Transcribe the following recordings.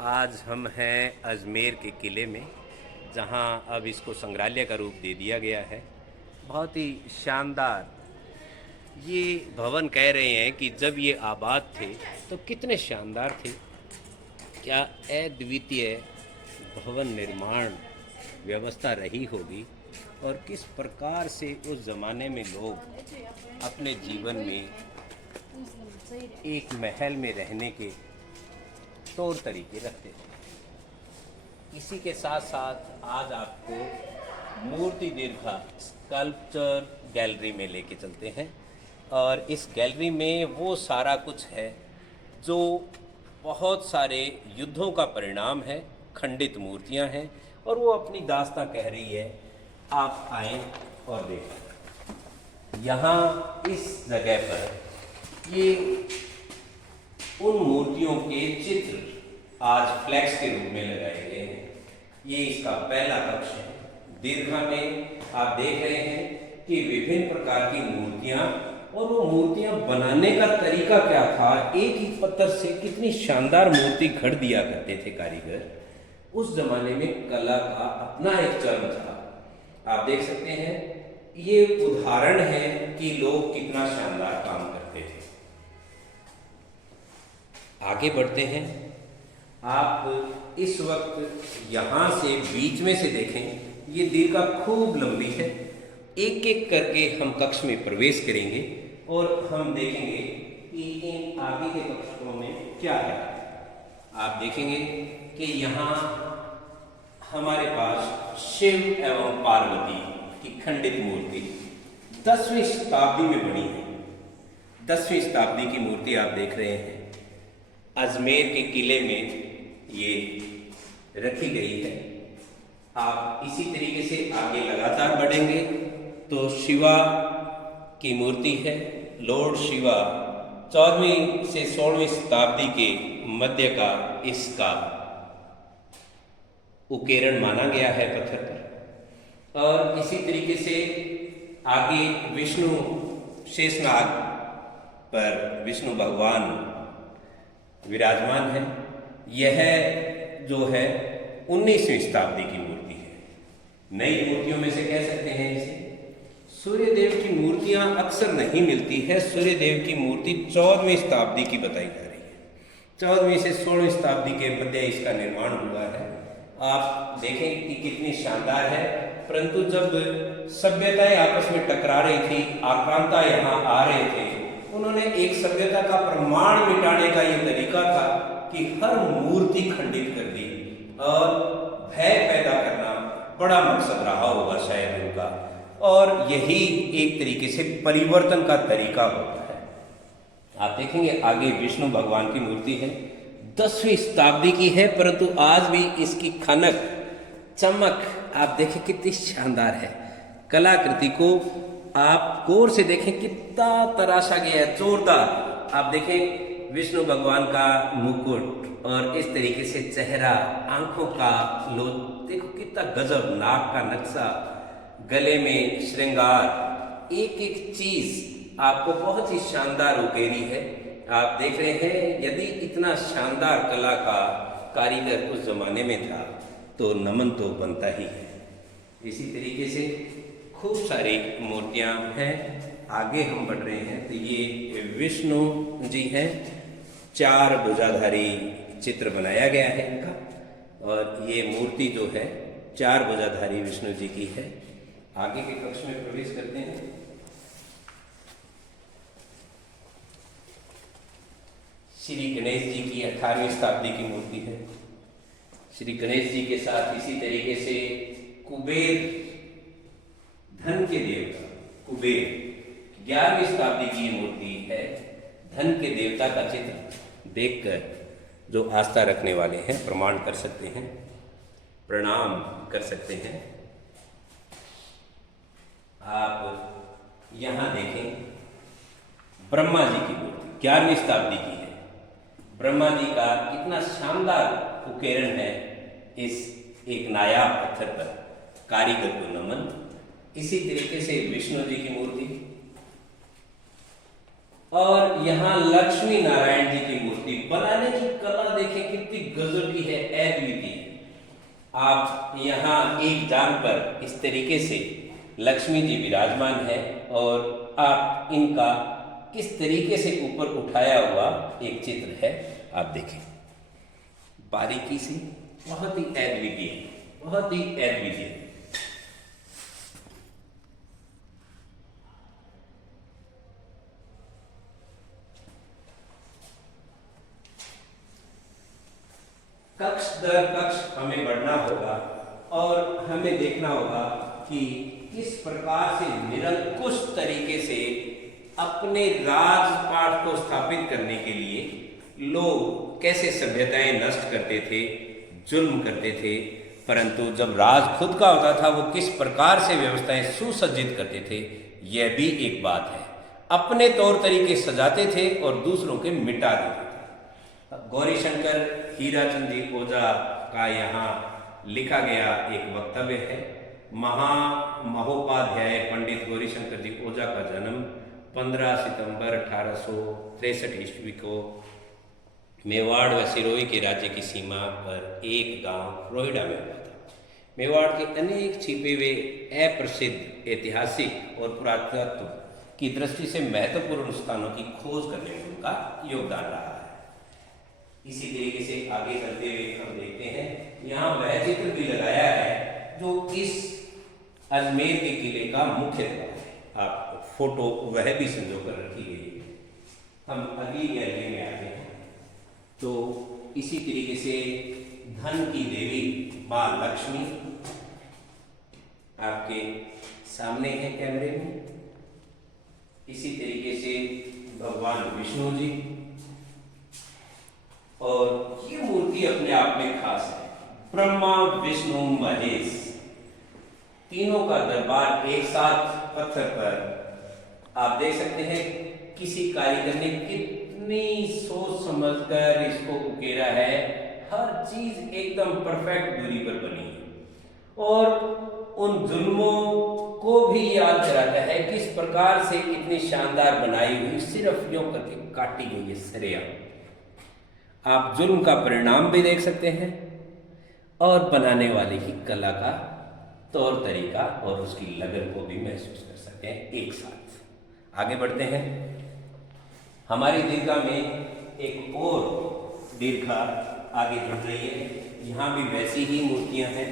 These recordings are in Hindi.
आज हम हैं अजमेर के किले में, जहां अब इसको संग्रहालय का रूप दे दिया गया है। बहुत ही शानदार ये भवन कह रहे हैं कि जब ये आबाद थे तो कितने शानदार थे। क्या अद्वितीय भवन निर्माण व्यवस्था रही होगी और किस प्रकार से उस ज़माने में लोग अपने जीवन में एक महल में रहने के तौर तरीके रखते थे। इसी के साथ साथ आज आपको मूर्ति दीर्घा स्कल्पचर गैलरी में लेके चलते हैं और इस गैलरी में वो सारा कुछ है जो बहुत सारे युद्धों का परिणाम है। खंडित मूर्तियां हैं और वो अपनी दास्तां कह रही है। आप आए और देखें। यहाँ इस जगह पर ये उन मूर्तियों के चित्र आज फ्लैक्स के रूप में लगाए गए हैं। ये इसका पहला कक्ष है। दीर्घा में आप देख रहे हैं कि विभिन्न प्रकार की मूर्तियां और वो मूर्तियां बनाने का तरीका क्या था। एक ही पत्थर से कितनी शानदार मूर्ति घड़ दिया करते थे कारीगर। उस जमाने में कला का अपना एक चरम था। आप देख सकते हैं, ये उदाहरण है कि लोग कितना शानदार काम करते थे। आगे बढ़ते हैं। आप इस वक्त यहाँ से बीच में से देखें, ये दीर्घा खूब लंबी है। एक एक करके हम कक्ष में प्रवेश करेंगे और हम देखेंगे कि इन आगे के कक्षों में क्या है। आप देखेंगे कि यहाँ हमारे पास शिव एवं पार्वती की खंडित मूर्ति 10वीं शताब्दी में बनी है। 10वीं शताब्दी की मूर्ति आप देख रहे हैं। अजमेर के किले में ये रखी गई है। आप इसी तरीके से आगे लगातार बढ़ेंगे तो शिवा की मूर्ति है। लॉर्ड शिवा 14वीं से 16वीं शताब्दी के मध्य का इसका उकेरण माना गया है पत्थर पर। और इसी तरीके से आगे विष्णु शेषनाग पर विष्णु भगवान विराजमान है। यह जो है 19वीं शताब्दी की मूर्ति है। नई मूर्तियों में से कह सकते हैं इसे। सूर्य देव की मूर्तियां अक्सर नहीं मिलती है। सूर्य देव की मूर्ति 14वीं शताब्दी की बताई जा रही है। 14वीं से 16वीं शताब्दी के मध्य इसका निर्माण हुआ है। आप देखें कि कितनी शानदार है। परंतु जब सभ्यताएं आपस में टकरा रही थी, आक्रांता यहाँ आ रहे थे, उन्होंने एक सभ्यता का प्रमाण मिटाने का ये तरीका था कि हर मूर्ति खंडित कर दी और भय पैदा करना बड़ा मकसद रहा होगा शायद उनका। और यही एक तरीके से परिवर्तन का तरीका होता है। आप देखेंगे आगे विष्णु भगवान की मूर्ति है। 10वीं शताब्दी की है, परंतु आज भी इसकी खनक चमक आप देखें कितनी शानदार है। कलाकृति को आप गौर से देखें, कितना तराशा गया है, जोरदार। आप देखें विष्णु भगवान का मुकुट और इस तरीके से चेहरा, आंखों का लो, देखो कितना गजब, नाक का नक्शा, गले में श्रृंगार, एक एक चीज आपको बहुत ही शानदार उकेरी है। आप देख रहे हैं, यदि इतना शानदार कला का कारीगर उस जमाने में था तो नमन तो बनता ही है। इसी तरीके से खूब सारी मूर्तियां हैं। आगे हम बढ़ रहे हैं तो ये विष्णु जी हैं। 4 भुजाधारी चित्र बनाया गया है इनका और ये मूर्ति जो है 4 भुजाधारी विष्णु जी की है। आगे के कक्ष में प्रवेश करते हैं। श्री गणेश जी की 18वीं शताब्दी की मूर्ति है। श्री गणेश जी के साथ इसी तरीके से कुबेर, धन के देवता कुबेर, 11वीं शताब्दी की ये मूर्ति है। धन के देवता का चित्र देखकर जो आस्था रखने वाले हैं प्रमाण कर सकते हैं, प्रणाम कर सकते हैं। आप यहाँ देखें ब्रह्मा जी की मूर्ति 11वीं शताब्दी की है। ब्रह्मा जी का कितना शानदार उकेरण है इस एक नायाब पत्थर पर। कारीगर को नमन। इसी तरीके से विष्णु जी की मूर्ति और यहाँ लक्ष्मी नारायण जी की मूर्ति बनाने की कला देखें कितनी गजब की है, अद्वितीय। आप यहाँ एक जान पर इस तरीके से लक्ष्मी जी विराजमान है और आप इनका किस तरीके से ऊपर उठाया हुआ एक चित्र है, आप देखें बारीकी से, बहुत ही अद्वितीय, बहुत ही अद्वितीय। कक्ष दर कक्ष हमें बढ़ना होगा और हमें देखना होगा कि किस प्रकार से निरंकुश तरीके से अपने राजपाट को स्थापित करने के लिए लोग कैसे सभ्यताएं नष्ट करते थे, जुल्म करते थे, परंतु जब राज खुद का होता था वो किस प्रकार से व्यवस्थाएं सुसज्जित करते थे, यह भी एक बात है। अपने तौर तरीके सजाते थे और दूसरों के मिटा देते थे। गौरीशंकर हीराचंद जी ओझा का यहाँ लिखा गया एक वक्तव्य है। महोपाध्याय पंडित गौरीशंकर जी ओझा का जन्म 15 सितंबर 1863 ईस्वी को मेवाड़ व सिरोही के राज्य की सीमा पर एक गांव रोहिड़ा में हुआ था। मेवाड़ के अनेक छिपे हुए अप्रसिद्ध ऐतिहासिक और पुरातत्व की दृष्टि से महत्वपूर्ण स्थानों की खोज करने में उनका योगदान रहा है। इसी तरीके से आगे चलते हुए हम देखते हैं, यहाँ वह चित्र भी लगाया है जो इस अजमेर के किले का मुख्य द्वार है। आप फोटो वह भी संजो कर रखी गई है। हम अगली गैलरी में आते हैं तो इसी तरीके से धन की देवी माँ लक्ष्मी आपके सामने है कैमरे में। इसी तरीके से भगवान विष्णु जी, और ये मूर्ति अपने आप में खास है। ब्रह्मा विष्णु महेश तीनों का दरबार एक साथ पत्थर पर आप देख सकते हैं। किसी कारीगर ने कितनी सोच समझकर इसको उकेरा है, हर चीज एकदम परफेक्ट दूरी पर बनी है और उन जुल्मों को भी याद कराता है किस प्रकार से इतनी शानदार बनाई हुई सिर्फ यूं करके काटी गई है सरेआम। आप जुल्म का परिणाम भी देख सकते हैं और बनाने वाले की कला का तौर तरीका और उसकी लगन को भी महसूस कर सकते हैं एक साथ। आगे बढ़ते हैं। हमारी दीर्घा में एक और दीर्घा आगे जुड़ रही है। यहाँ भी वैसी ही मूर्तियां हैं।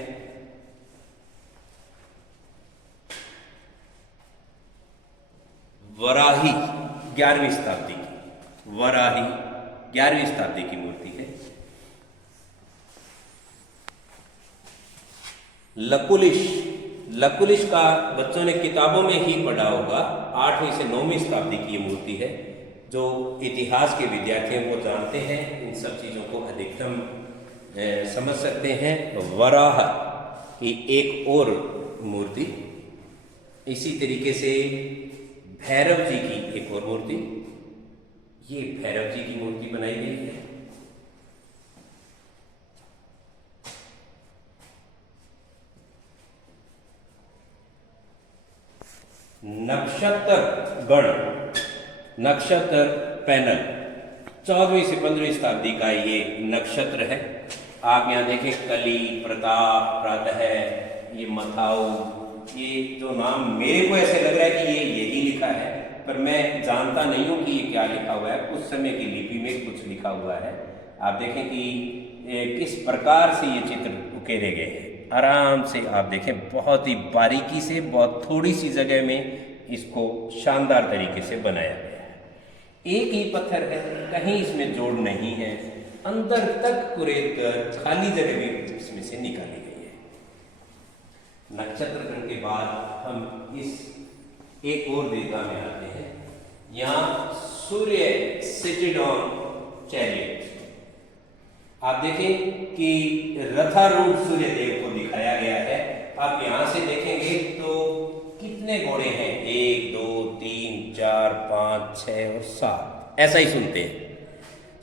वराही 11वीं शताब्दी की, वराही 11वीं शताब्दी की मूर्ति है। लकुलिश का बच्चों ने किताबों में ही पढ़ा होगा। 8वीं से 9वीं शताब्दी की ये मूर्ति है। जो इतिहास के विद्यार्थियों को जानते हैं इन सब चीजों को अधिकतम समझ सकते हैं। वराह की एक और मूर्ति, इसी तरीके से भैरव जी की एक और मूर्ति, ये भैरव जी की मूर्ति बनाई गई है। नक्षत्र पैनल 14वीं से 15वीं शताब्दी का ये नक्षत्र है। आप यहाँ देखें कली, प्रताप, प्रातः, ये मथाऊ, ये जो नाम मेरे को ऐसे लग रहा है कि ये यही लिखा है, पर मैं जानता नहीं हूं कि ये क्या लिखा हुआ है। उस समय की लिपि में कुछ लिखा हुआ है। आप देखें कि किस प्रकार से ये चित्र उकेरे गए हैं। आराम से आप देखें, बहुत ही बारीकी से, बहुत थोड़ी सी जगह में इसको शानदार तरीके से बनाया गया है। एक ही पत्थर है, कहीं इसमें जोड़ नहीं है, अंदर तक कुरेद कर खाली जगह भी इसमें से निकाली गई है। नक्षत्र के बाद हम इस एक और दीर्घा में आते हैं। यहाँ सूर्य सिटेड ऑन चैरियट। आप देखें कि रथारूढ़ सूर्य देव को दिखाया गया है। आप यहाँ से देखेंगे तो कितने घोड़े हैं, 1 2 3 4 5 6 और 7, ऐसा ही सुनते हैं।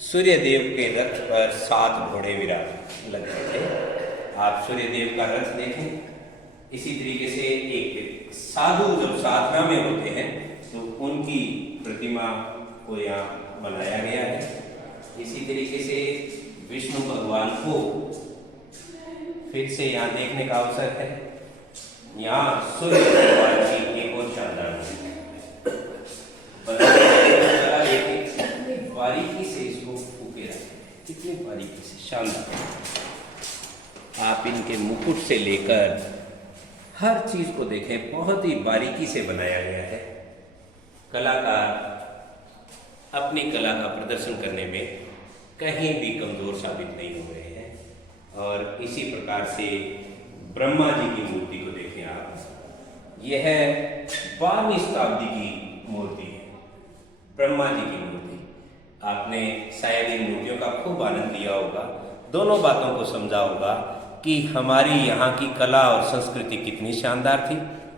सूर्य देव के रथ पर 7 घोड़े विराज लगे थे। आप सूर्य देव का रथ देखें। इसी तरीके से एक साधु जब साधना में होते हैं तो उनकी प्रतिमा को यहाँ बनाया गया है। इसी तरीके से विष्णु भगवान को फिर से यहाँ देखने का अवसर है। यहाँ सूर्य भगवान की एक और शानदार मूर्ति है। बारीकी से इसको फूके रखें, कितनी बारीकी से, शानदार। आप इनके मुकुट से लेकर हर चीज को देखें, बहुत ही बारीकी से बनाया गया है। कलाकार अपनी कला का प्रदर्शन करने में कहीं भी कमजोर साबित नहीं हो रहे हैं। और इसी प्रकार से ब्रह्मा जी की मूर्ति को देखें आप, यह 12वीं शताब्दी की मूर्ति है, ब्रह्मा जी की मूर्ति। आपने शायद इन मूर्तियों का खूब आनंद लिया होगा, दोनों बातों को समझा होगा कि हमारी यहाँ की कला और संस्कृति कितनी शानदार थी,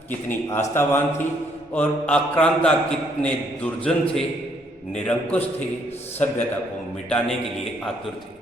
कितनी आस्थावान थी, और आक्रांता कितने दुर्जन थे, निरंकुश थे, सभ्यता को मिटाने के लिए आतुर थे।